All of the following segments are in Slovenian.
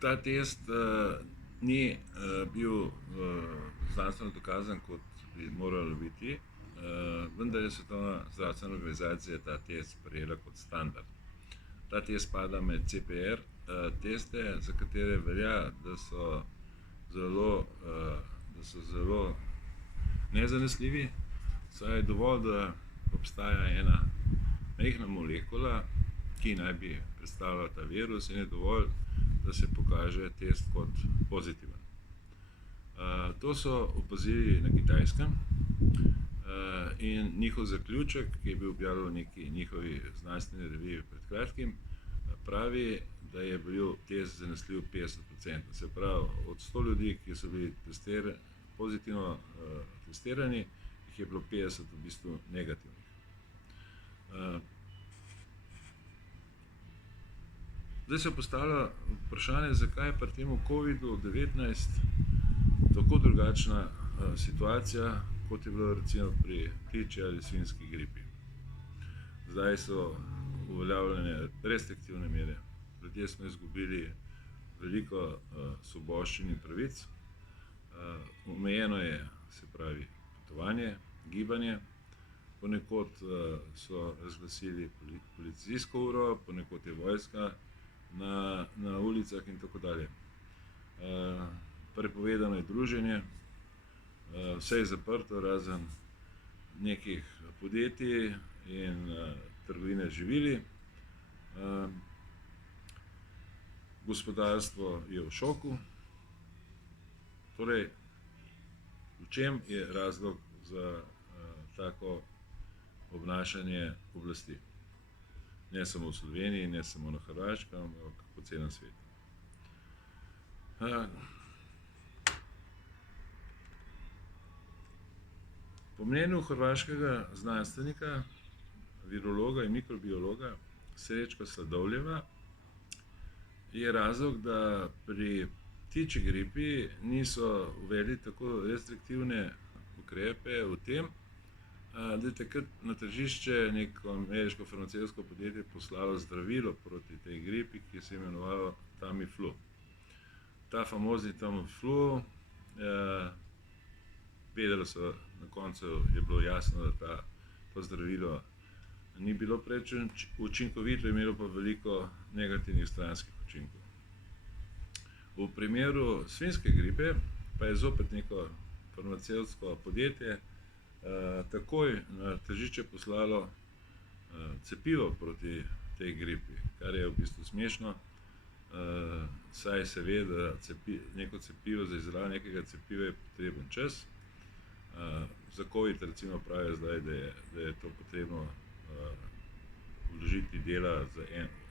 Ta test ni bil znanstveno dokazan, kot bi moralo biti, vendar je Svetovna zdravstvena organizacija ta test sprejela kot standard. Ta test spada med CPR teste, za katere velja, da so zelo nezanesljivi, saj je dovolj, da obstaja ena majhna molekula, ki naj bi predstavljala ta virus, in je dovolj, da se pokaže test kot pozitiven. To so opazili na Kitajskem in njihov zaključek, ki je bil objavljen v neki njihovi znanstveni reviji pred kratkim, pravi, da je bil test zanesljiv 50%. Se pravi, od 100 ljudi, ki so bili pozitivno testirani, jih je bilo 50 v bistvu negativnih. Zdaj se postavlja vprašanje, zakaj je pri temu COVID-19 tako drugačna situacija, kot je bilo recimo pri ptičji ali svinjski gripi. Zdaj so uveljavljene restriktivne mere, ljudje smo izgubili veliko svoboščin in pravic, omejeno je, se pravi, potovanje, gibanje, ponekod so razglasili policijsko uro, ponekod je vojska na ulicah in tako dalje. Prepovedano je druženje, vse je zaprto razen nekih podjetij in trgovine z živili. Gospodarstvo je v šoku. Torej, v čem je razlog za tako obnašanje oblasti? Ne samo v Sloveniji, ne samo na Hrvaškem, ampak po celem svetu. Po mnenju hrvaškega znanstvenika, virologa in mikrobiologa Srečka Sladovljeva je razlog, da pri ptičji gripi niso uvedli tako restriktivne ukrepe v tem, da je takrat na tržišče neko ameriško farmacevtsko podjetje poslalo zdravilo proti tej gripi, ki se je imenovalo Tamiflu. Ta famozni Tamiflu, vedelo so, na koncu je bilo jasno, da to zdravilo ni bilo preveč učinkovito, imelo pa veliko negativnih stranskih učinkov. V primeru svinjske gripe pa je zopet neko farmacevtsko podjetje takoj na tržišče poslalo cepivo proti tej gripi, kar je v bistvu smešno, saj se ve, da neko cepivo, za izdelavo nekega cepiva je potreben čas. Za COVID recimo pravijo zdaj, da je to potrebno vložiti dela za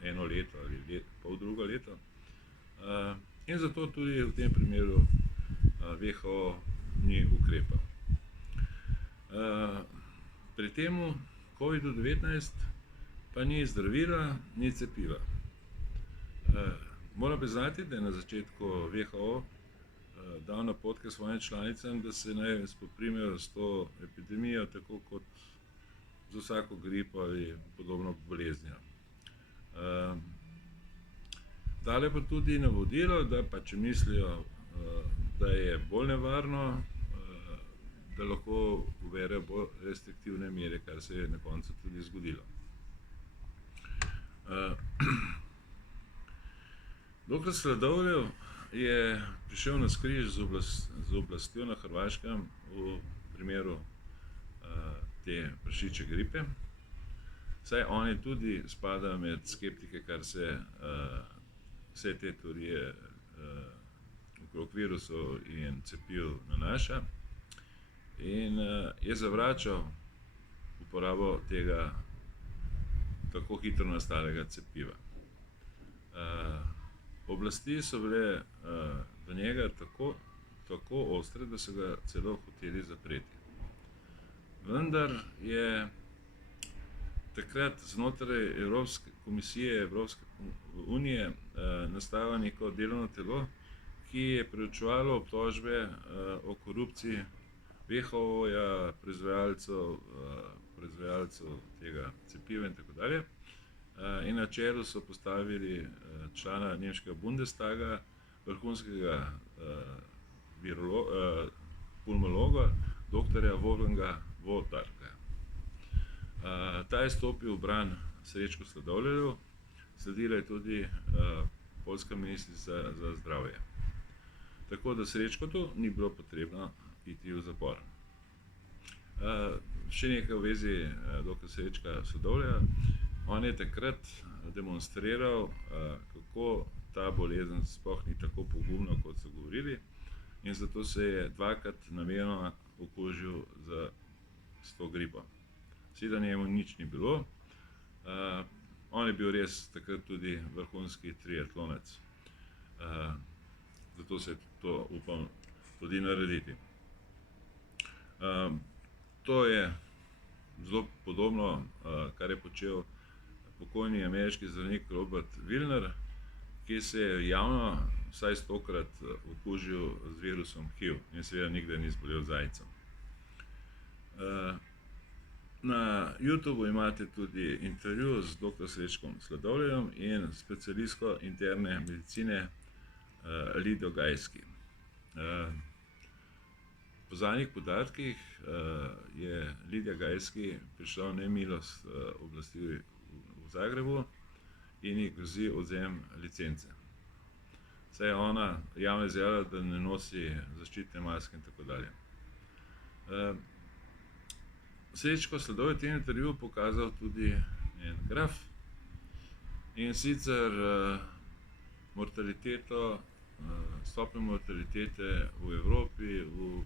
eno leto ali pol drugo leto. In zato tudi v tem primeru WHO ni ukrepal. Pri temu COVID-19 pa ni zdravila, ni cepiva. Moram priznati, da je na začetku WHO dal napotke svojim članicam, da se naj spoprimejo s to epidemijo tako kot z vsako gripo ali podobno boleznijo. Dale pa tudi navodilo, da pa če mislijo, da je bolj nevarno, da lahko uvedejo bolj restriktivne mere, kar se je na koncu tudi zgodilo. Doktor Sladovljev je prišel navzkriž z oblastjo na Hrvaškem v primeru te prašičje gripe, saj oni tudi spadajo med skeptike, kar se vse te teorije okrog virusov in cepiv nanaša, in je zavračal uporabo tega tako hitro nastalega cepiva. Oblasti so bile do njega tako ostre, da so ga celo hoteli zapreti. Vendar je takrat znotraj Evropske komisije, Evropske unije nastalo neko delovno telo, ki je preučevalo obtožbe o korupciji WHO-ja, proizvajalcev tega cepiva in tako dalje. In na čelu so postavili člana nemškega Bundestaga vrhunskega pulmologa, doktorja Wolfganga Wodarka. Ta je stopil v bran Srečku Sladoljarju, sledila je tudi poljska ministrica za zdravje. Tako da Srečkotu ni bilo potrebno iti v zapor. Še nekaj v vezi dr. Srečka Sladoljarja. On je takrat demonstriral, kako ta bolezen sploh ni tako pogubna, kot so govorili, in zato se je dvakrat namenoma okužil s to gripo. Seveda njemu nič ni bilo. On je bil res takrat tudi vrhunski triatlonec. Zato se je to upal tudi narediti. To je zelo podobno, kar je počel pokojni ameriški zdravnik Robert Vilner, ki se je javno vsaj 100-krat okužil z virusom HIV in seveda nikdar ni zbolel zajcem. Na YouTubu imate tudi intervju z dr. Srečkom Sladoljarjem in specialistko interne medicine Lidijo Gajski. Po zadnjih podatkih je Lidija Gajski prišla v nemilost oblasti v Zagrebu in ji grozi odvzem licence. Saj je ona javno izjavila, da ne nosi zaščitne maske in tako dalje. Srečko Sladoljar je v tem intervjuju pokazal tudi en graf, in sicer mortaliteto, stopnjo mortalitete v Evropi v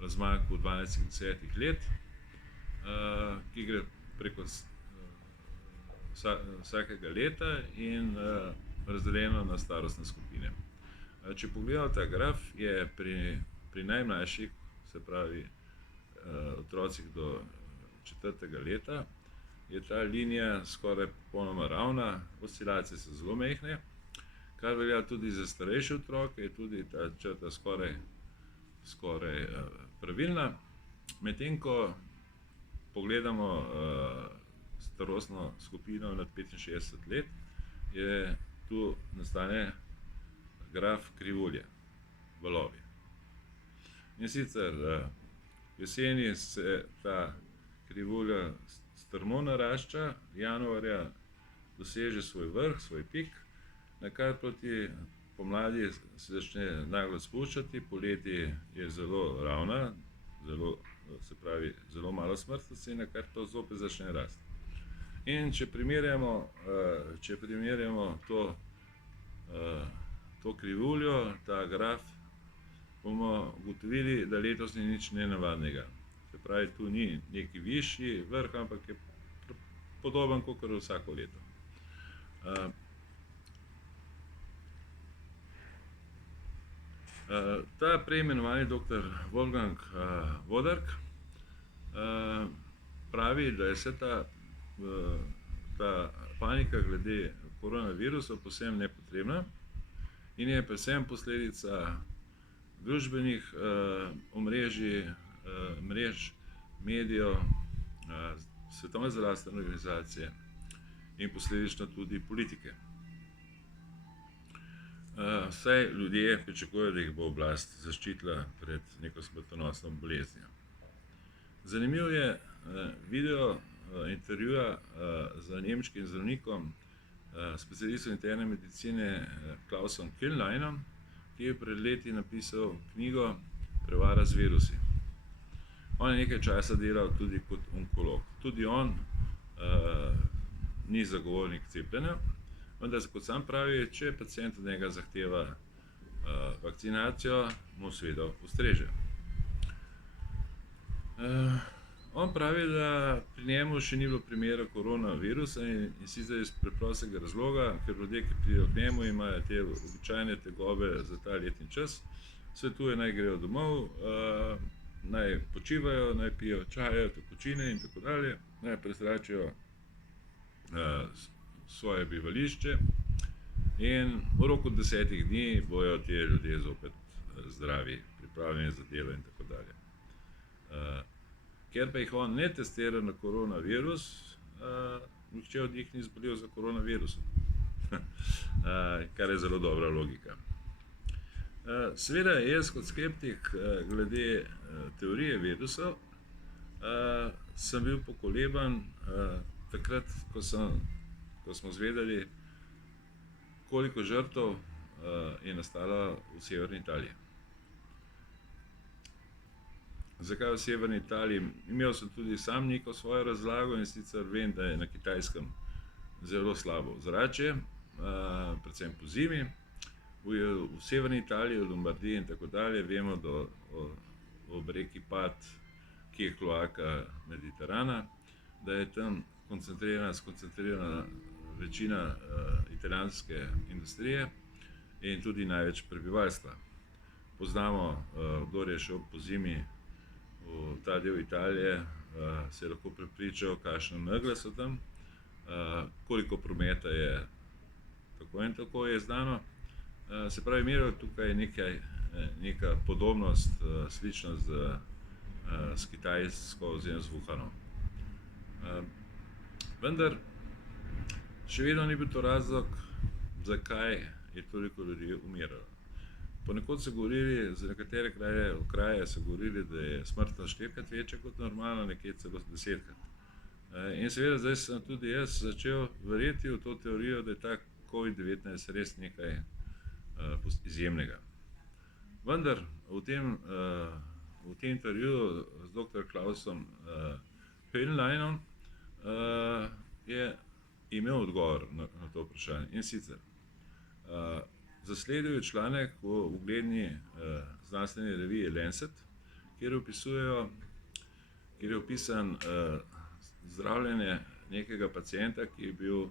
razmaku 12-10 let, ki gre preko vsakega leta in razdeljeno na starostne skupine. Če pogledamo ta graf, je pri najmlajših, se pravi otrocih do 4. leta, je ta linija skoraj popolnoma ravna, oscilacije so zelo majhne, kar velja tudi za starejše otroke, je tudi ta črta skoraj pravilna. Medtem ko pogledamo starostno skupino nad 65 let, tu nastane graf krivulje, valovi. In sicer jeseni se ta krivulja strmo narašča, januarja doseže svoj vrh, svoj pik, nakar proti pomladi se začne naglo spuščati, poleti je zelo ravna, se pravi zelo malo smrtnosti, nakar to zopet začne rasti. In če primerjamo to krivuljo, ta graf, bomo ugotovili, da letos ni nič nenavadnega. Se pravi, tu ni neki višji vrh, ampak je podoben kakor vsako leto. Ta preimenovani dr. Wolfgang Wodark pravi, da je vsa ta panika glede koronavirusa povsem nepotrebna in je predvsem posledica družbenih omrežij, mrež, medijev, Svetovne zdravstvene organizacije in posledično tudi politike. Saj ljudje pričakujejo, da jih bo oblast zaščitila pred neko smrtonosno boleznijo. Zanimiv je video intervjuja z nemškim zdravnikom, specialistom interne medicine Klausom Kühnleinom, ki je pred leti napisal knjigo Prevara z virusi. On je nekaj časa delal tudi kot onkolog. Tudi on ni zagovornik cepljenja, vendar, kot sam pravi, če pacient od njega zahteva vakcinacijo, mu seveda ustreže. On pravi, da pri njemu še ni bilo primera koronavirusa in sicer iz preprostega razloga, ker ljudje, ki pridejo k njemu, imajo te običajne tegobe za ta letni čas, svetuje naj grejo domov, naj počivajo, naj pijejo čaje, tekočine in tako dalje, naj prezračijo svoje bivališče in v roku 10 dni bojo ti ljudje zopet zdravi, pripravljeni za delo in tako dalje. Ker pa jih on ne testira na koronavirus, nihče od njih ni zbolel za koronavirusom, kar je zelo dobra logika. Seveda, jaz kot skeptik glede teorije virusov sem bil pokoleban takrat, ko smo izvedeli, koliko žrtev je nastalo v severni Italiji. Zakaj v severni Italiji? Imel sem tudi sam neko svojo razlago, in sicer vem, da je na Kitajskem zelo slabo ozračje, predvsem pozimi. V severni Italiji, v Lombardiji in tako dalje, vemo, da ob reki Pad, ki je kloaka Mediterana, da je tam skoncentrirana večina italijanske industrije in tudi največ prebivalstva. Poznamo, kdor je šel pozimi v ta del Italije, se je lahko prepričal, kakšne megle so tam, koliko prometa je tako in tako je znano. Se pravi, imel tukaj neka podobnost, sličnost s Kitajsko oziroma z Wuhanom. Vendar še vedno ni bil to razlog, zakaj je toliko ljudi umiralo. Ponekod so govorili, za nekatere kraje so govorili, da je smrtnost 4-krat večja kot normalno, nekje celo 10-krat. In seveda zdaj sem tudi jaz začel verjeti v to teorijo, da je ta COVID-19 res nekaj izjemnega. Vendar v tem intervjuju z dr. Klausom Höhnlein je imel odgovor na to vprašanje. In sicer zasledil je članek v ugledni znanstveni reviji Lancet, kjer je opisan zdravljenje nekega pacienta, ki je bil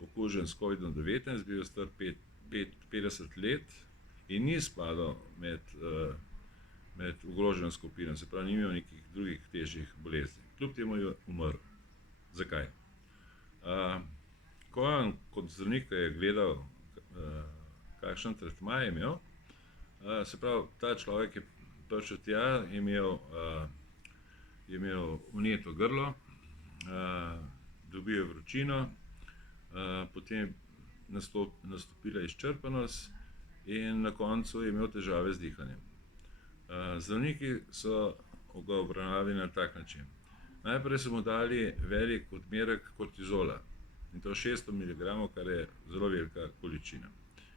okužen s COVID-19, bil je star 50 let in ni spadal med ogroženo skupino, se pravi, ni imel nekih drugih težjih bolezni. Kljub temu je umrl. Zakaj? Ko on kot zdravnik je gledal, kakšen tretma je imel, se pravi, ta človek je prišel tja, je imel vneto grlo, dobil je vročino, potem je nastopila izčrpanost in na koncu je imel težave z dihanjem. Zdravniki so ga obravnavali na tak način. Najprej so mu dali velik odmerek kortizola, in to 600 mg, kar je zelo velika količina.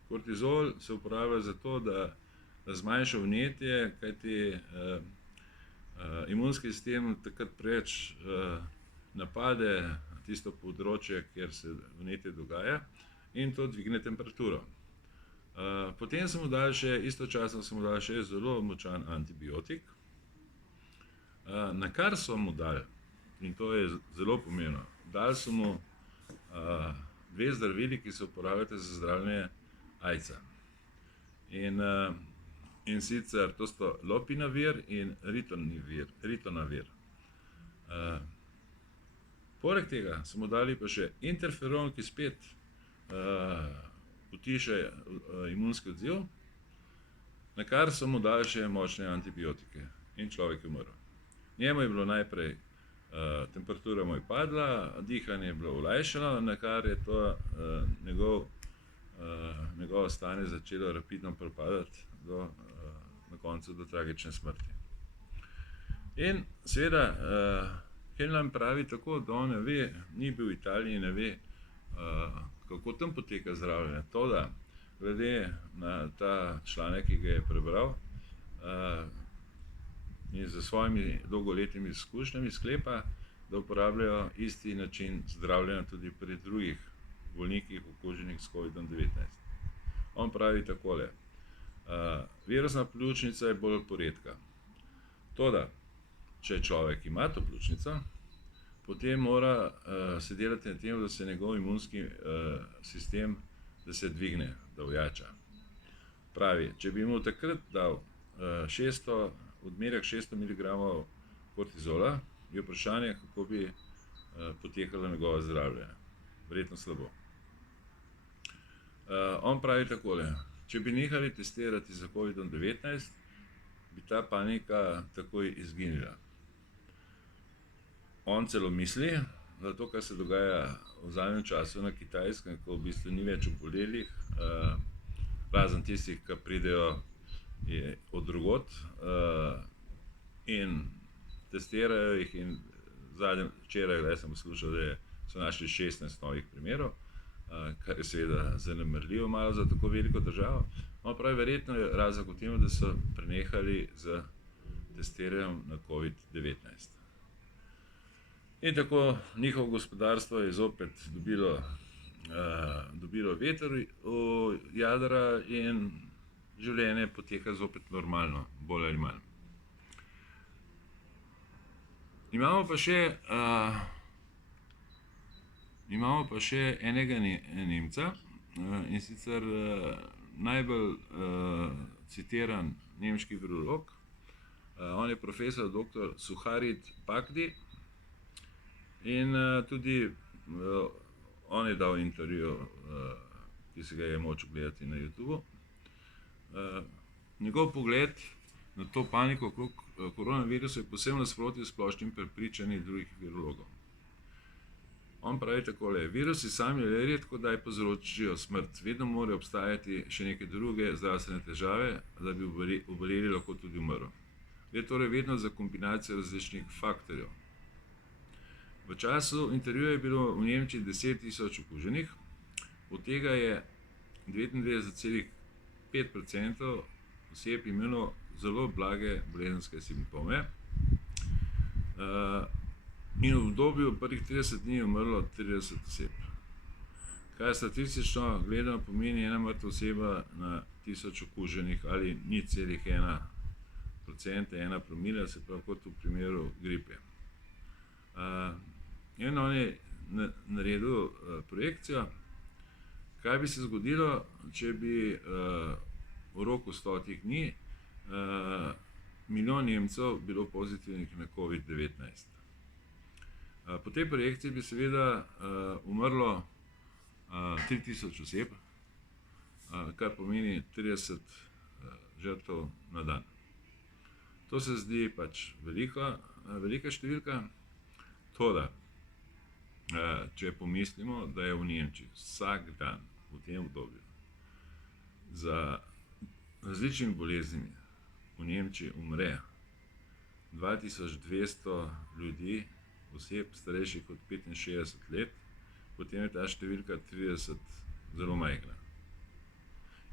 Kortizol se uporablja zato, da zmanjša vnetje, kajti imunski sistem takrat preveč napade tisto področje, kjer se vnetje dogaja, in to dvigne temperaturo. Potem istočasno so mu dali še zelo močan antibiotik, na kar so mu dali, in to je zelo pomembno, dali so mu 2 zdravili, ki se uporabljata za zdravljenje AIDS-a. In sicer to sta lopinavir in ritonavir. Poleg tega so mu dali pa še interferon, ki spet utiša imunski odziv, na kar so mu dali še močne antibiotike in človek je umrl. Njemu je bilo najprej, temperatura mu je padla, dihanje je bilo olajšano, na kar je to njegovo stanje začelo rapidno propadati na koncu do tragične smrti. In seveda Höhnlein pravi tako, da on ne ve, ni bil v Italiji, ne ve, kako tam poteka zdravljenje. Toda glede na ta članek, ki ga je prebral, in za svojimi dolgoletnimi izkušnjami sklepa, da uporabljajo isti način zdravljenja tudi pri drugih bolnikih okuženih s COVID-19. On pravi takole: virusna pljučnica je bolj poredka. Toda, če človek ima to pljučnico, potem mora se delati na tem, da se njegov imunski sistem, da se dvigne, da ojača. Pravi, če bi mu takrat dal odmerek 600 mg kortizola, je vprašanje, kako bi potekalo njegovo zdravljenje. Verjetno slabo. On pravi takole: če bi nehali testirati za COVID-19, bi ta panika takoj izginila. On celo misli, da to, kar se dogaja v zadnjem času na Kitajskem, ko v bistvu ni več obolelih, razen tistih, ki pridejo od drugot in testirajo jih. In včeraj sem poslušal, da so našli 16 novih primerov, kar je seveda zanemarljivo malo za tako veliko državo. Pravi, verjetno je razlog v tem, da so prenehali z testiranjem na COVID-19. In tako njihovo gospodarstvo je zopet dobilo veter v jadra in življenje poteka zopet normalno, bolj ali manj. Imamo pa še enega Nemca, in sicer najbolj citiran nemški virolog. On je profesor dr. Sucharit Bhakdi in tudi on je dal intervju, ki se ga je moč gledati na YouTubu. Njegov pogled na to paniko okrog koronavirusa je posebno nasprotje s splošnim prepričanjem drugih virologov. On pravi takole: virusi sami le redko kdaj povzročijo smrt, vedno morajo obstajati še neke druge zdravstvene težave, da bi oboleli lahko tudi umrl. Gre torej vedno za kombinacijo različnih faktorjev. V času intervjuja je bilo v Nemčiji 10.000 okuženih, od tega je 99,5% oseb imelo zelo blage bolezenske simptome in v obdobju prvih 30 dni je umrlo 30 oseb, kar statistično gledano pomeni ena mrtva oseba na 1000 okuženih ali 0,1%, 1 promila, se pravi kot v primeru gripe. In on je naredil projekcijo, kaj bi se zgodilo, če bi v roku 100 dni milijon Nemcev bilo pozitivnih na COVID-19. Po tej projekciji bi seveda umrlo 3000 oseb, kar pomeni 30 žrtev na dan. To se zdi pač velika številka, toda če pomislimo, da je v Nemčiji vsak dan v tem obdobju za različnimi boleznimi v Nemčiji umre 2200 ljudi, oseb starejših od 65 let, potem je ta številka 30 zelo majhna.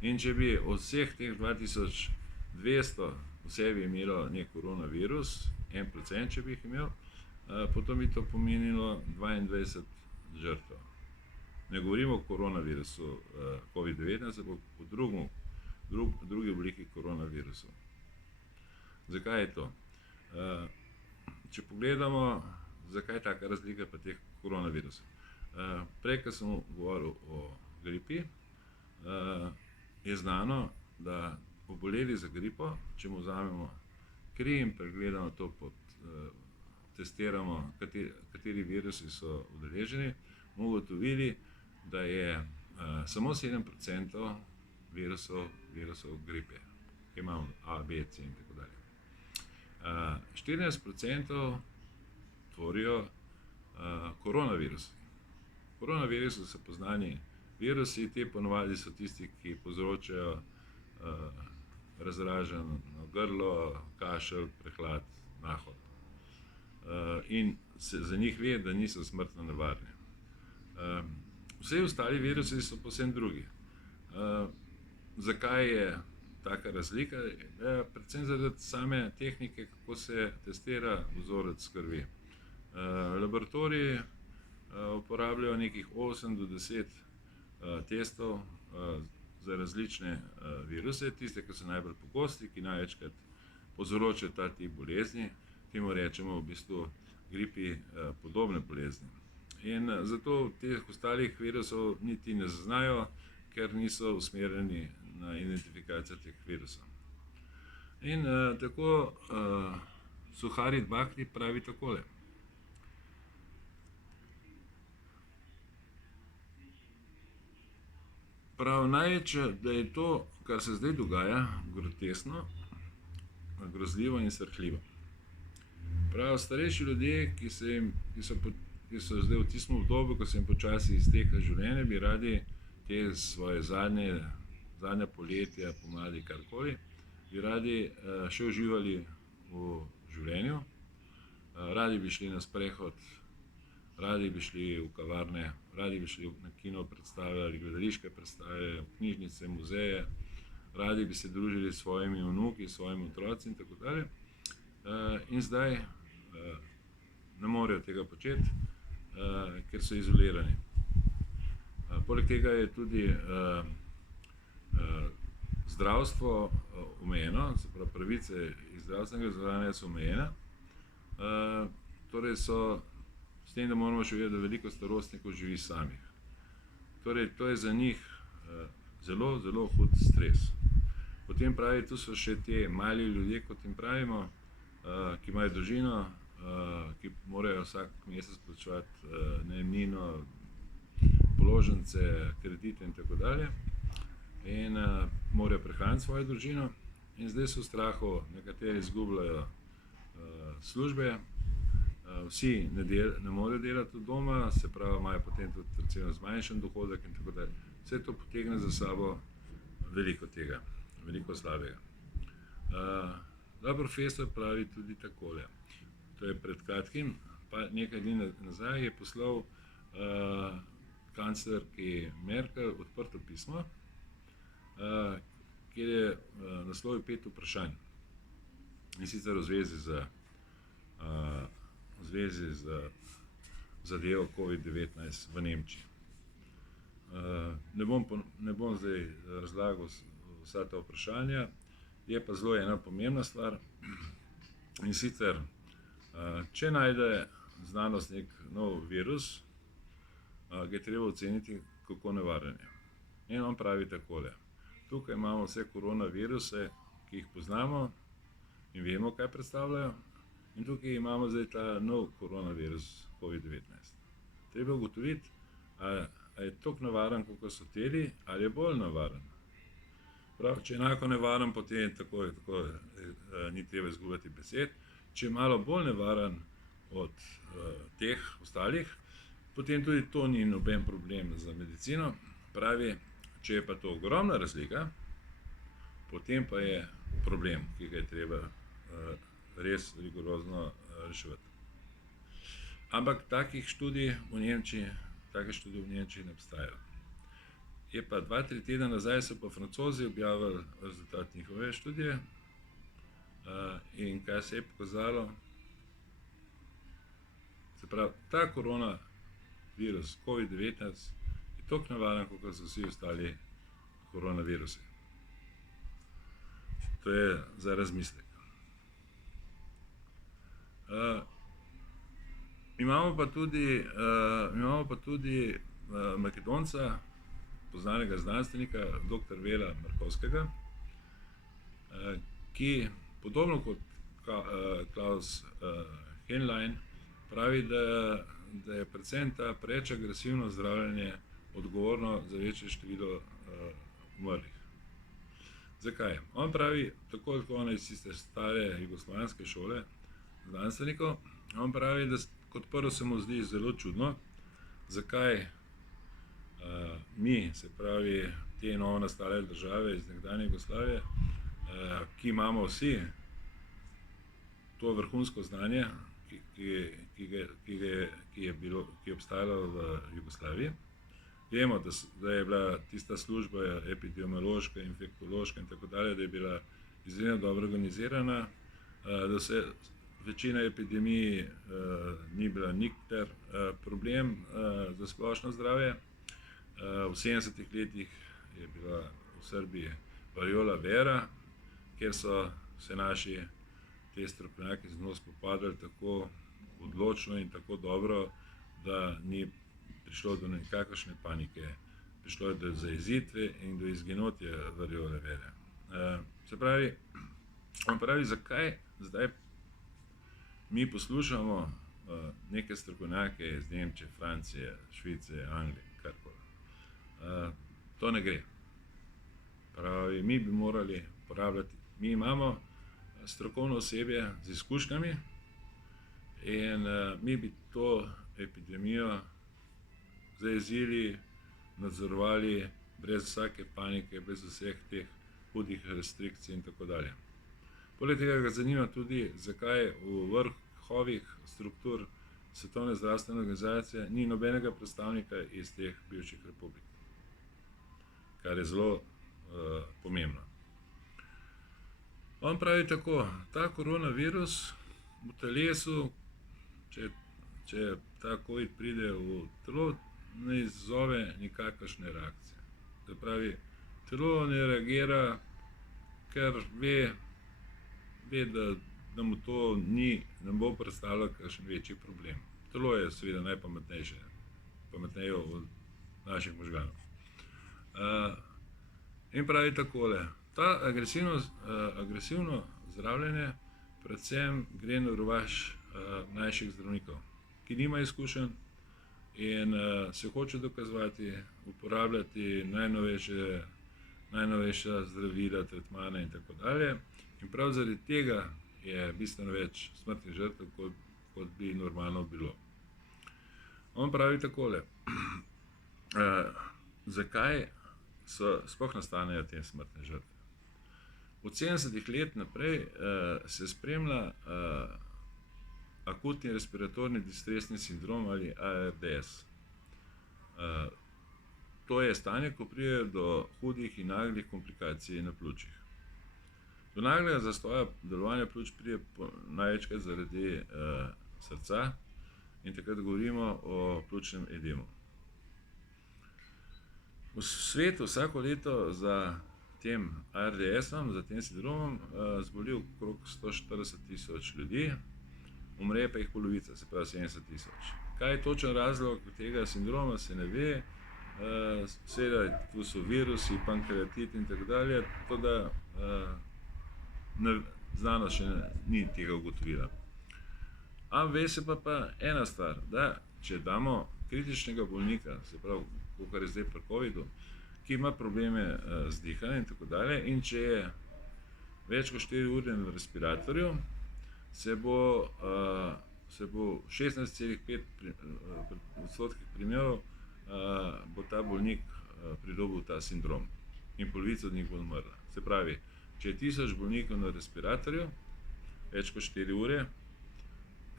In če bi od vseh teh 2200 oseb imelo nek koronavirus, 1%, če bi jih imel, potem bi to pomenilo 22 žrtev. Ne govorimo o koronavirusu COVID-19, ampak o drugi obliki koronavirusa. Zakaj je to? Če pogledamo, zakaj je taka razlika pri teh koronavirusih. Prej, ko sem govoril o gripi, je znano, da oboleli za gripo, če mu vzamemo kri in pregledamo to, testiramo, kateri virusi so udeleženi, bomo ugotovili, da je samo 7% virusov gripe, ki imamo A, B, C in tako dalje. 14% tvorijo koronavirusi. Koronavirusi so poznani virusi, te ponovadi so tisti, ki povzročajo razraženo grlo, kašelj, prehlad, nahod. In se za njih ve, da niso smrtno nevarni. Vsi ostali virusi so povsem drugi. Zakaj je taka razlika? Predvsem zaradi same tehnike, kako se testira vzorec krvi. Laboratoriji uporabljajo nekih 8 do 10 testov za različne viruse, tiste, ki so najbolj pogosti, ki največkrat povzročajo ta tip bolezni, temu rečemo v bistvu gripi podobne bolezni. In zato teh ostalih virusov niti ne zaznajo, ker niso usmerjeni na identifikacijo teh virusov. In tako Sucharit Bhakdi pravi takole: prav največje, da je to, kar se zdaj dogaja, groteskno, grozljivo in srhljivo. Prav starejši ljudje, ki so zdaj v tistem obdobju, ko se jim počasi izteka življenje, bi radi te svoje zadnja poletja, pomladi, karkoli, bi radi še uživali v življenju, radi bi šli na sprehod, radi bi šli v kavarne, radi bi šli na kino predstave ali gledališke predstave, v knjižnice, muzeje, radi bi se družili s svojimi vnuki, s svojimi otroci in tako dalje. In zdaj ne morejo tega početi, ker so izolirani. Poleg tega je tudi zdravstvo omejeno, se pravi pravice iz zdravstvenega zavarovanja so omejene. Torej so s tem, da moramo še vedeti, da veliko starostnikov živi samih. Torej to je za njih zelo, zelo hud stres. Potem pravi, tu so še te mali ljudje, kot jim pravimo, ki imajo družino, ki morajo vsak mesec plačevati najemnino, položnice, kredite in tako dalje. In morajo prehraniti svojo družino in zdaj so v strahu, nekateri izgubljajo službe, vsi ne morejo delati od doma, se pravi, imajo potem tudi recimo zmanjšan dohodek in tako dalje. Vse to potegne za sabo veliko tega, veliko slabega. Profesor pravi tudi takole, to je pred kratkim, pa nekaj dni nazaj je poslal kanclerki Merkel odprto pismo, kjer je naslovil 5 vprašanj, in sicer v zvezi z zadevo COVID-19 v Nemčiji. Ne bom zdaj razlagal vsa ta vprašanja, je pa zelo ena pomembna stvar, in sicer, če najde znanost nek nov virus, ga je treba oceniti, kako nevaren je. In on pravi takole, tukaj imamo vse koronaviruse, ki jih poznamo in vemo, kaj predstavljajo, in tukaj imamo zdaj ta nov koronavirus COVID-19. Treba ugotoviti, ali je toliko nevaren, kakor so teli, ali je bolj nevaren. Prav, če je enako nevaren, potem tako ni treba izgubljati besed. Če je malo bolj nevaren od teh ostalih, potem tudi to ni noben problem za medicino. Pravi, če je pa to ogromna razlika, potem pa je problem, ki ga je treba res rigorozno reševati. Ampak takih študij v Nemčiji ne obstajajo. Je pa 2-3 tedna nazaj so pa Francozi objavili rezultat njihove študije in kaj se je pokazalo? Se pravi, ta koronavirus COVID-19 je toliko nevaren, kot so vsi ostali koronavirusi. To je za razmislek. Imamo pa tudi Makedonca, poznanega znanstvenika, dr. Vela Markovskega, ki podobno kot Klaus Henlein pravi, da je predvsem ta preveč agresivno zdravljenje odgovorno za večje število umrlih. Zakaj? On pravi, tako kot on iz tiste stare jugoslovanske šole znanstvenikov, on pravi, da kot prvo se mu zdi zelo čudno, zakaj mi, se pravi, te novo nastale države iz nekdanje Jugoslavije, ki imamo vsi to vrhunsko znanje, ki je obstajalo v Jugoslaviji. Vemo, da je bila tista služba epidemiološka, infektološka in tako dalje, da je bila izredno dobro organizirana, da se večina epidemij ni bila nikter problem za splošno zdravje. V 70-ih letih je bila v Srbiji variola vera, kjer so se naši te strokovnjaki z njo spopadali tako odločno in tako dobro, da ni prišlo do nikakršne panike, prišlo je do zajezitve in do izginotja variole vere. Se pravi, on pravi, zakaj zdaj mi poslušamo neke strokovnjake iz Nemčije, Francije, Švice, Anglije, karkoli. To ne gre. Pravi, mi bi morali uporabljati, mi imamo strokovno osebje z izkušnjami in mi bi to epidemijo zajezili, nadzorovali brez vsake panike, brez vseh teh hudih restrikcij in tako dalje. Poleg tega ga zanima tudi, zakaj v vrhovih struktur Svetovne zdravstvene organizacije ni nobenega predstavnika iz teh bivših republik, kar je zelo pomembno. On pravi tako, ta koronavirus v telesu, če ta COVID pride v telo, ne izzove nikakršne reakcije. To pravi, telo ne reagira, ker ve, da mu to ne bo predstavljalo kakšen večji problem. Telo je seveda pametneje od naših možganov. In pravi takole, ta agresivno zdravljenje predvsem gre na rovaš mlajših zdravnikov, ki nima izkušenj in se hoče dokazovati, uporabljati najnovejša zdravila, tretmane in tako dalje. In prav zaradi tega je bistveno več smrtnih žrtev, kot bi normalno bilo. On pravi takole, zakaj sploh nastanejo te smrtne žrtve. Od 70 let naprej se spremlja akutni respiratorni distresni sindrom ali ARDS. To je stanje, ko pride do hudih in naglih komplikacij na pljučih. Do naglega zastoja delovanja pljuč pride največkrat zaradi srca in takrat govorimo o pljučnem edemu. V svetu vsako leto za tem ARDS-om, za tem sindromom, zboli okrog 140.000 ljudi, umre pa jih polovica, se pravi 70.000. Kaj je točen razlog tega sindroma, se ne ve. Seveda, tu so virusi, pankreatit in tako dalje, tako da znanost še ni tega ugotovila. Ampak ve se pa ena stvar, da če damo kritičnega bolnika, se pravi, kakor je zdaj pri covidu, ki ima probleme z dihanjem in tako dalje, in če je več kot 4 ure na respiratorju, se bo 16,5% primerov bo ta bolnik pridobil ta sindrom in polovica od njih bo umrla. Se pravi, če je 1000 bolnikov na respiratorju več kot 4 ure,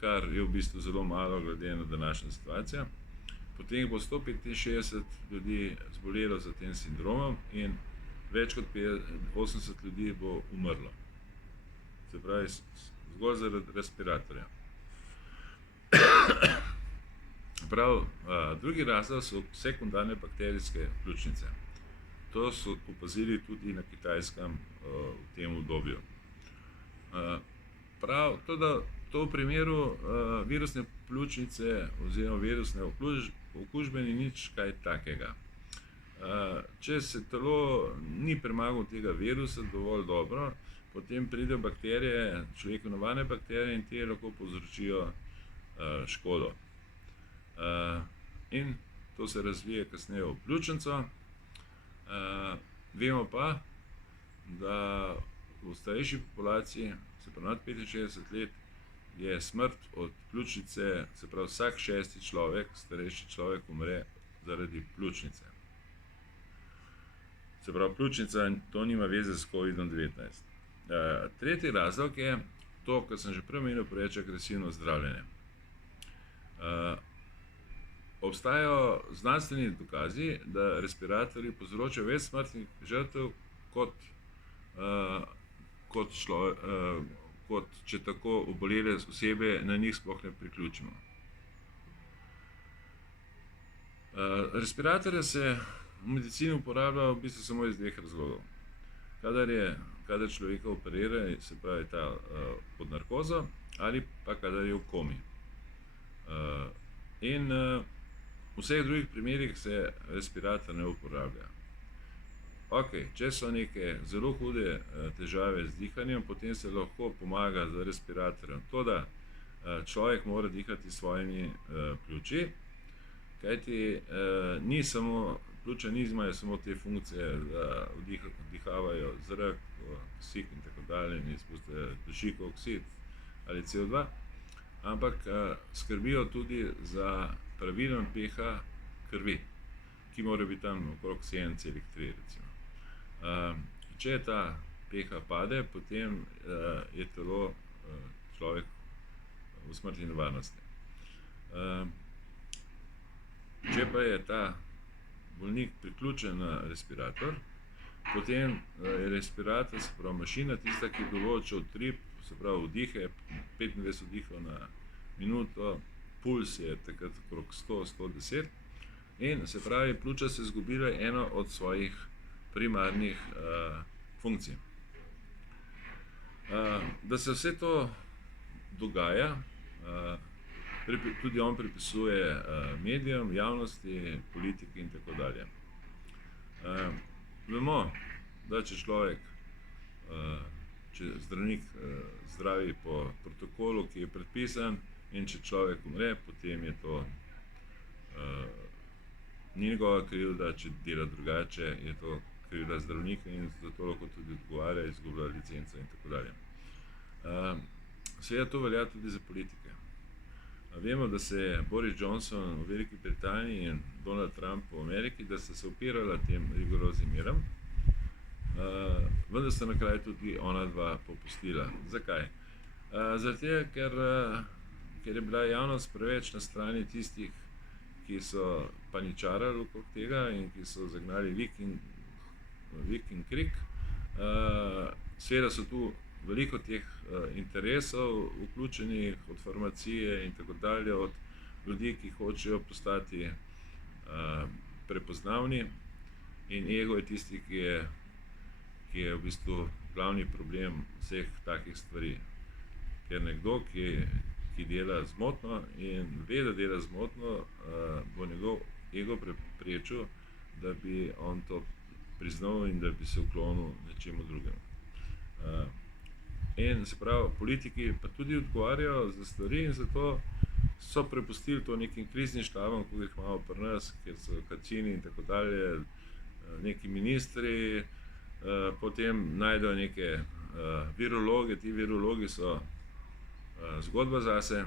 kar je v bistvu zelo malo glede na današnjo situacijo, potem bo 165 ljudi zbolelo za tem sindromom in več kot 80 ljudi bo umrlo. Se pravi, zgolj zaradi respiratorja. Drugi razlog so sekundarne bakterijske pljučnice. To so opazili tudi na Kitajskem v tem obdobju. To v primeru virusne pljučnice oziroma virusne okužbe ni nič kaj takega. Če se telo ni premagalo tega virusa dovolj dobro, potem pridejo bakterije, človeku navadne bakterije, in te lahko povzročijo škodo. In to se razvije kasneje v pljučnico. Vemo pa, da v starejši populaciji, se pravi nad 65 let, je smrt od pljučnice, se pravi vsak 6. človek, starejši človek, umre zaradi pljučnice. Se pravi, pljučnica, to nima veze s COVID-19. Tretji razlog je to, kar sem že prej omenil, preveč agresivno zdravljenje. Obstajajo znanstveni dokazi, da respiratorji povzročajo več smrtnih žrtev kot če tako obolele osebe na njih sploh ne priključimo. Respiratorja se v medicini uporablja v bistvu samo iz dveh razlogov. Kadar človeka operira, se pravi ta pod narkozo, ali pa kadar je v komi. In v vseh drugih primerih se respirator ne uporablja. Če so neke zelo hude težave z dihanjem, potem se lahko pomaga z respiratorjem. Toda človek mora dihati s svojimi pljuči, kajti pljuča nimajo samo te funkcije, da vdihavajo zrak, kisik in tako dalje, in izpustijo dušikov oksid ali CO2, ampak skrbijo tudi za pravilen pH krvi, ki mora biti tam okrog 7,3 recimo. če ta pH pade, potem je telo človek v smrtni nevarnosti. Če pa je ta bolnik priključen na respirator, potem je respirator, se pravi mašina, tista, ki določa utrip, se pravi vdihe, 25 vdihov na minuto, puls je takrat okrog 100-110 in se pravi, pljuča se izgubila eno od svojih primarnih funkcij. Da se vse to dogaja, tudi on pripisuje medijem, javnosti, politiki in tako dalje. Vemo, da če zdravnik zdravi po protokolu, ki je predpisan, in če človek umre, potem je to ni njegova krivda, če dela drugače, je to krivda zdravnika in zato lahko tudi odgovarja, izgublja licenco in tako dalje. Seveda to velja tudi za politike. Vemo, da se je Boris Johnson v Veliki Britaniji in Donald Trump v Ameriki, da sta se upirala tem rigoroznim meram, vendar sta na kraju tudi ona dva popustila. Zakaj? Zaradi tega, ker je bila javnost preveč na strani tistih, ki so paničarali okrog tega in ki so zagnali vik in krik. Seveda so tu veliko teh interesov vključenih, od farmacije in tako dalje, od ljudi, ki hočejo postati prepoznavni, in ego je tisti, ki je v bistvu glavni problem vseh takih stvari. Ker nekdo, ki dela zmotno in ve, da dela zmotno, bo njegov ego preprečil, da bi on to priznal in da bi se uklonil nečemu drugemu. In se pravi, politiki pa tudi odgovarjajo za stvari in zato so prepustili to nekim kriznim štabom, kot jih imamo pri nas, kjer so Kacini in tako dalje, neki ministri, potem najdejo neke virologe, ti virologi so zgodba zase,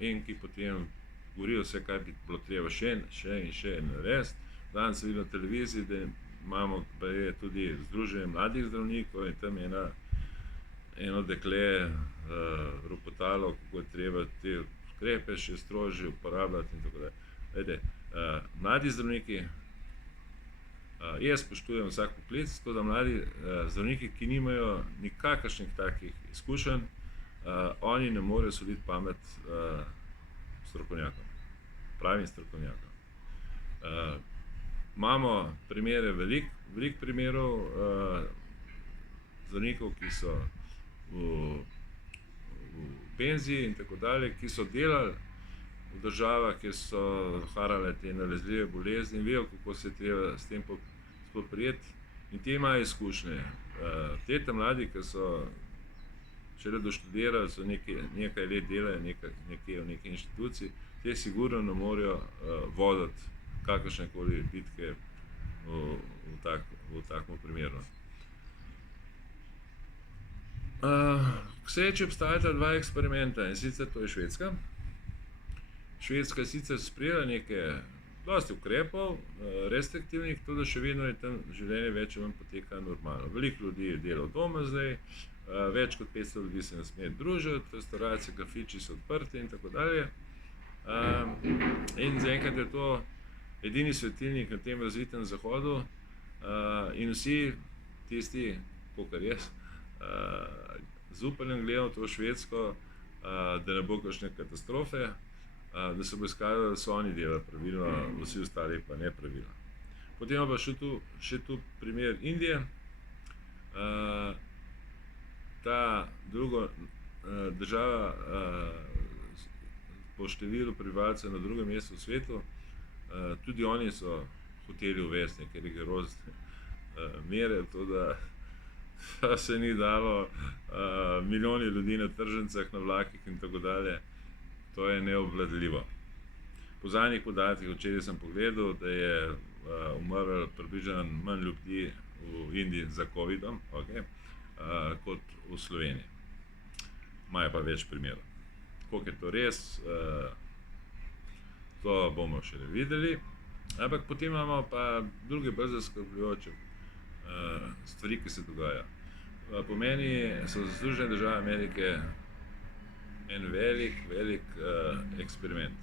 in ki potem govorijo vse, kaj bi bilo treba še in še narediti. Danes sem videl na televiziji, da imamo tudi združenje mladih zdravnikov in tam je eno dekle ropotalo, kako je treba te ukrepe še strožje uporabljati in tako dalje. Mladi zdravniki, jaz spoštujem vsak poklic, to da mladi zdravniki, ki nimajo nikakršnih takih izkušenj, oni ne morejo soditi pamet strokovnjakom, pravim strokovnjakom. Imamo primere, veliko primerov zdravnikov, ki so v penziji in tako dalje, ki so delali v državah, kjer so harale te nalezljive bolezni in vejo, kako se je treba s tem spoprijeti, in te imajo izkušnje. Te mladi, ki so šele doštudirali, so nekaj let delali nekje v neki inštituciji, te sigurno ne morejo voditi kakršnekoli bitke v takem primeru. Če obstajata dva eksperimenta, in sicer to je Švedska. Švedska je sicer sprejela nekaj dosti ukrepov, restriktivnih, tudi še vedno je tam življenje več ali manj poteka normalno. Veliko ljudi je delal doma zdaj, več kot 500 ljudi se ne sme družiti, restauracije, kafiči so odprti in tako dalje. In zaenkrat je to edini svetilnik na tem razvitem zahodu, in vsi tisti, kakor jaz, z upanjem gledamo to Švedsko, da ne bo kakšne katastrofe, da se bo izkazalo, da so oni delali pravilno, vsi ostali pa nepravilno. Potem imamo pa še tu primer Indije. Ta druga država po številu prebivalcev na drugem mestu v svetu, tudi oni so hoteli uvesti neke rigorozne mere, to da se ni dalo milijoni ljudi na tržnicah, na vlakih in tako dalje. To je neobvladljivo. Po zadnjih podatkih, včeraj sem pogledal, da je umrlo približno manj ljudi v Indiji za covidom, kot v Sloveniji. Imajo pa več primerov. Koliko je to res, to bomo še videli. Ampak potem imamo pa druge bolj zaskrbljujoče stvari, ki se dogajajo. Po meni so Združene države Amerike en velik eksperiment.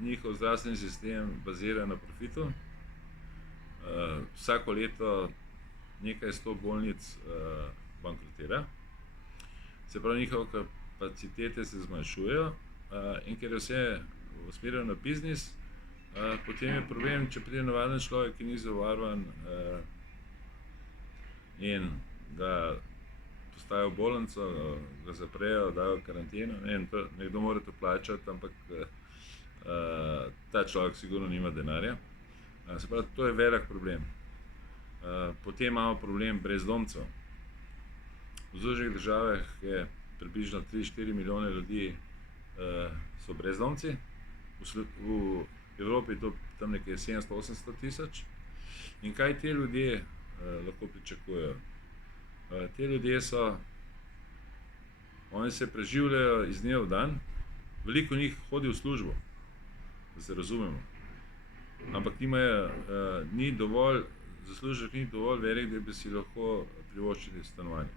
Njihov zdravstveni sistem bazira na profitu. Vsako leto nekaj 100 bolnic bankrotira. Se pravi, njihove kapacitete se zmanjšujejo in ker je vse usmerjeno na biznis, potem je problem, če pride navaden človek, ki ni zavarovan in ga postavijo v bolnico, ga zaprejo, dajo v karanteno, nekdo mora to plačati, ampak ta človek sigurno nima denarja. Se pravi, to je velik problem. Potem imamo problem brezdomcev. V Združenih državah je približno 3-4 milijone ljudi so brezdomci, v Evropi je to tam nekje 700-800 tisoč. In kaj te ljudje lahko pričakujejo? Te ljudje oni se preživljajo iz dneva v dan, veliko njih hodi v službo, da se razumemo, ampak zaslužek ni dovolj velik, da bi si lahko privoščili stanovanje,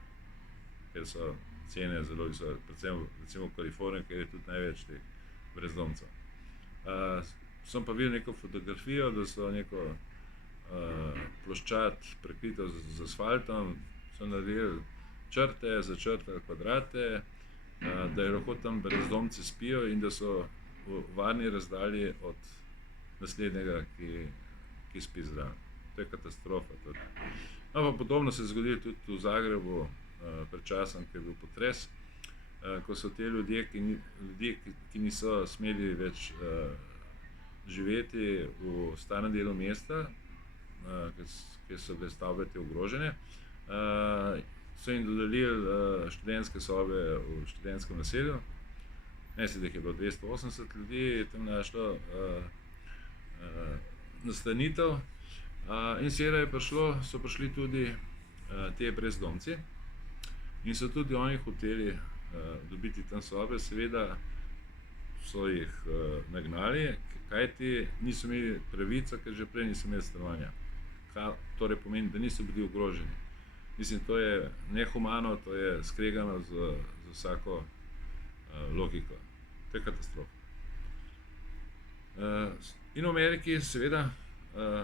ker so cene zelo visoke, predvsem recimo v Kaliforniji, kjer je tudi največ teh brezdomcev. Sem pa videl neko fotografijo, da so neko ploščad prekrito z asfaltom, so naredili črte, začrtali kvadrate, da je lahko tam brezdomci spijo in da so v varni razdalji od naslednjega, ki spi zraven. To je katastrofa. No, pa podobno se je zgodilo tudi v Zagrebu pred časom, ko je bil potres, ko so te ljudje, ki niso smeli več živeti v starem delu mesta, ker so bile stavbe te ogrožene, so jim dodelili študentske sobe v študentskem naselju. Mislim, da jih je bilo 280 ljudi, je tam našlo nastanitev. In seveda so prišli tudi te brezdomci in so tudi oni hoteli dobiti tam sobe. Seveda so jih nagnali, kajti niso imeli pravico, ker že prej niso imeli stanovanja. Torej pomeni, da niso bili ogroženi. Mislim, to je nehumano, to je skregano z vsako logiko. To je katastrofa. In v Ameriki, seveda,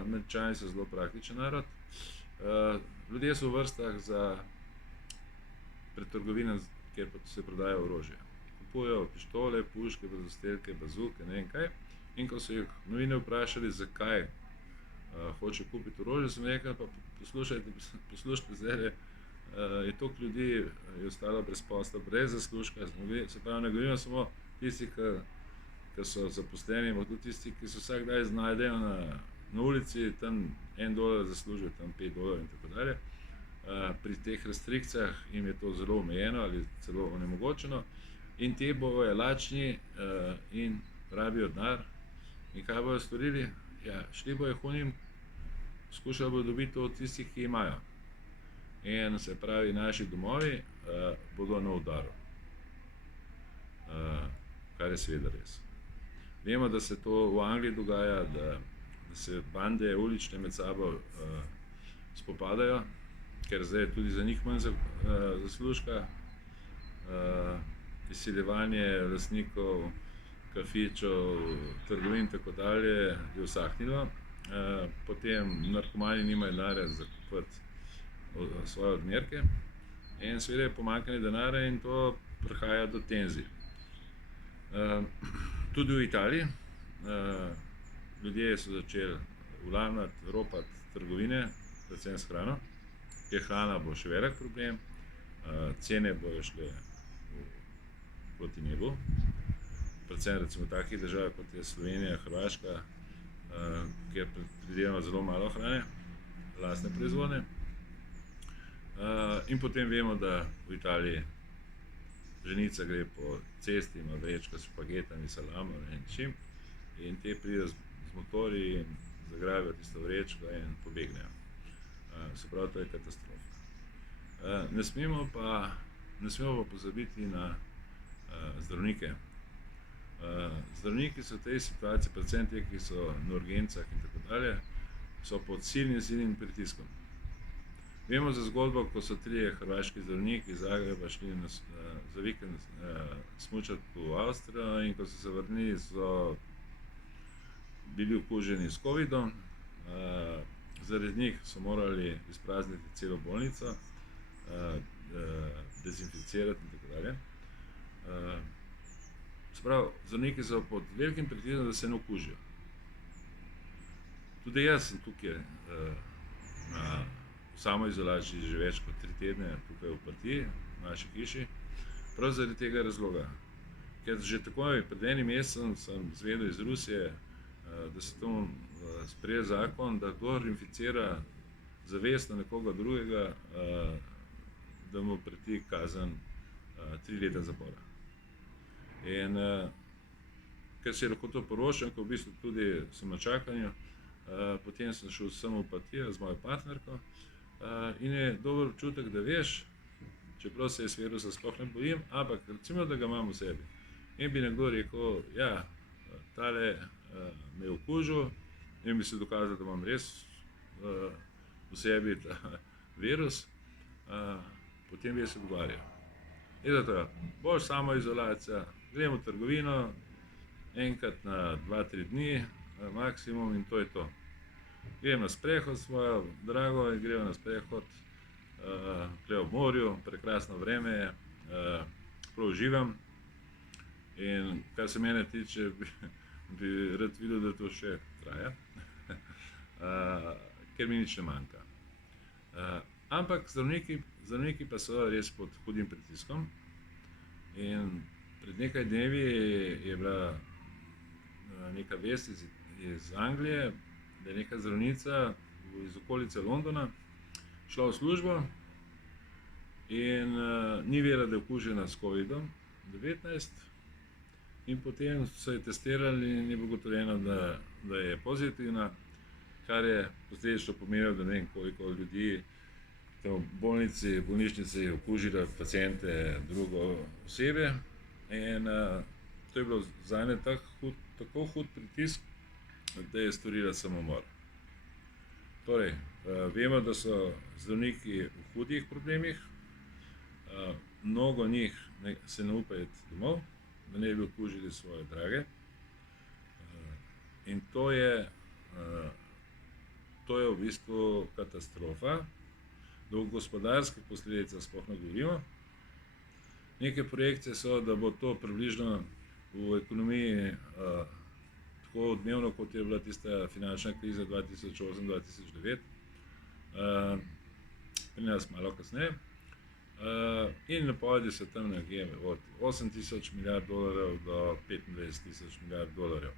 Američani so zelo praktičen narod. Ljudje so v vrstah pred trgovino, kjer se prodajo orožje. Kupujejo pištole, puške, brzostrelke, bazuke, ne vem kaj. In ko so jih novinarji vprašali, zakaj hoče kupiti orožje, sem rekel, pa poslušajte zdaj, je toliko ljudi je ostalo brez posla, brez zaslužka. Se pravi, ne govorimo samo tisti, ki so zaposleni, ampak tudi tisti, ki se vsak dan znajdejo na ulici, tam $1 zaslužijo, tam $5 in tako dalje. Pri teh restrikcijah jim je to zelo omejeno ali celo onemogočeno in te bojo lačni in rabijo denar. In kaj bojo storili? Ja, šli bojo hunim, skušali bojo dobiti to od tistih, ki imajo. In se pravi, naši domovi bodo na udaru, kar je seveda res. Vemo, da se to v Angliji dogaja, da se bande ulične med sabo spopadajo, ker zdaj je tudi za njih manj zaslužka. Izsiljevanje lastnikov kafičev, trgovin in tako dalje je usahnilo. Potem narkomani nimajo denarja za kupiti svoje odmerke in seveda je pomanjkanje denarja in to prihaja do tenzij. Tudi v Italiji ljudje so začeli vlamljati, ropati trgovine, predvsem s hrano, ker hrana bo še velik problem, cene bojo šle proti nebu, predvsem recimo v takih državah, kot je Slovenija, Hrvaška, kjer pridelamo zelo malo hrane, lastne proizvodnje. In potem vemo, da v Italiji ženica gre po cesti, ima vrečko s špagetami, salamo in čim, in te pridejo z motorji in zagrabijo tisto vrečko in pobegnejo. Se pravi, to je katastrofa. Ne smemo pa pozabiti na zdravnike. Zdravniki so v tej situaciji, predvsem te, ki so na urgencah in tako dalje, so pod silnim pritiskom. Vemo za zgodbo, ko so 3 hrvaški zdravniki iz Zagreba šli za vikend smučati po Avstrijo in ko so se vrnili, so bili okuženi s covidom. Zaradi njih so morali izprazniti celo bolnico, dezinficirati in tako dalje. Se pravi, zdravniki so pod velikim pritiskom, da se ne okužijo. Tudi jaz sem tukaj na samoizolaciji že več kot 3 tedne tukaj v Opatiji, v naši hiši, prav zaradi tega razloga. Ker že takoj pred enim mesecem sem izvedel iz Rusije, da se tam sprejel zakon, da kdor inficira zavestno nekoga drugega, da mu preti kazen 3 leta zapora. In ker si lahko to poročam, ko v bistvu tudi sem na čakanju, potem sem šel sem v Opatijo z mojo partnerko in je dober občutek, da veš, čeprav se jaz virusa sploh ne bojim, ampak recimo, da ga imam v sebi. In bi nekdo rekel, ja, tale me je okužil in bi se dokazal, da imam res v sebi ta virus, potem bi se odgovarjal. In zato, boš samoizolacija, gremo v trgovino, enkrat na 2-3 dni, maksimum in to je to. Grem na sprehod svojo drago in gremo na sprehod tukaj ob morju, prekrasno vreme je, prav uživam. In kar se mene tiče, bi rad videl, da to še traja, ker mi nič ne manjka. Ampak zdravniki pa so res pod hudim pritiskom in pred nekaj dnevi je bila neka vest iz Anglije, da je neka zdravnica iz okolice Londona šla v službo in ni vedela, da je okužena s COVID-19 in potem so jo testirali in je bilo ugotovljeno, da je pozitivna, kar je posledično pomenilo, da ne vem koliko ljudi v bolnišnici je okužilo paciente, drugo osebe in to je bilo zanje tako hud pritisk, da je storila samomor. Torej, vemo, da so zdravniki v hudih problemih, mnogo njih se ne upa iti domov, da ne bi okužili svoje drage. In to je v bistvu katastrofa, da v gospodarskih posledicah sploh ne govorimo. Neke projekcije so, da bo to približno v ekonomiji tako odmevno, kot je bila tista finančna kriza 2008-2009, pri nas malo kasneje. In napovedi so tam nekje od 8.000 milijard dolarjev do 25.000 milijard dolarjev.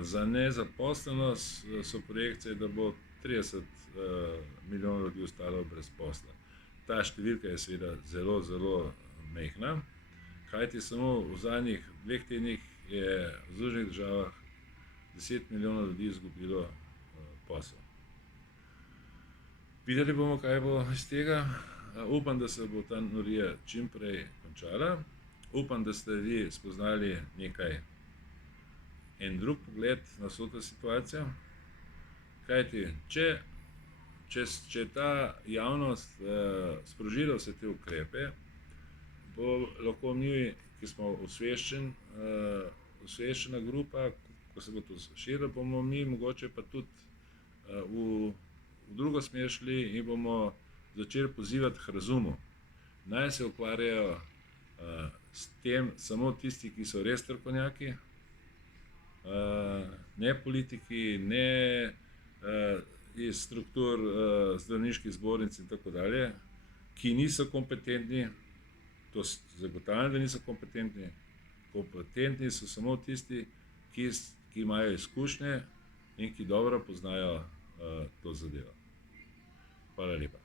Za nezaposlenost so projekcije, da bo 30 milijonov ljudi ostalo brez posla. Ta številka je seveda zelo, zelo majhna, kajti samo v zadnjih 2 tednih je v Združenih državah 10 milijonov ljudi izgubilo posel. Videli bomo, kaj bo iz tega. Upam, da se bo ta norija čim prej končala. Upam, da ste vi spoznali en drug pogled na vso to situacijo. Kajti, če ta javnost sprožila vse te ukrepe, bo lahko mi, ki smo osveščena grupa, ko se bo to širilo, bomo mi mogoče pa tudi v drugo smer šli in bomo začeli pozivati k razumu. Naj se ukvarjajo s tem samo tisti, ki so res strokovnjaki, ne politiki, ne iz struktur zdravniških zbornic in tako dalje, ki niso kompetentni, to zagotavljam, da niso kompetentni. Kompetentni so samo tisti, ki imajo izkušnje in ki dobro poznajo to zadevo. Hvala lepa.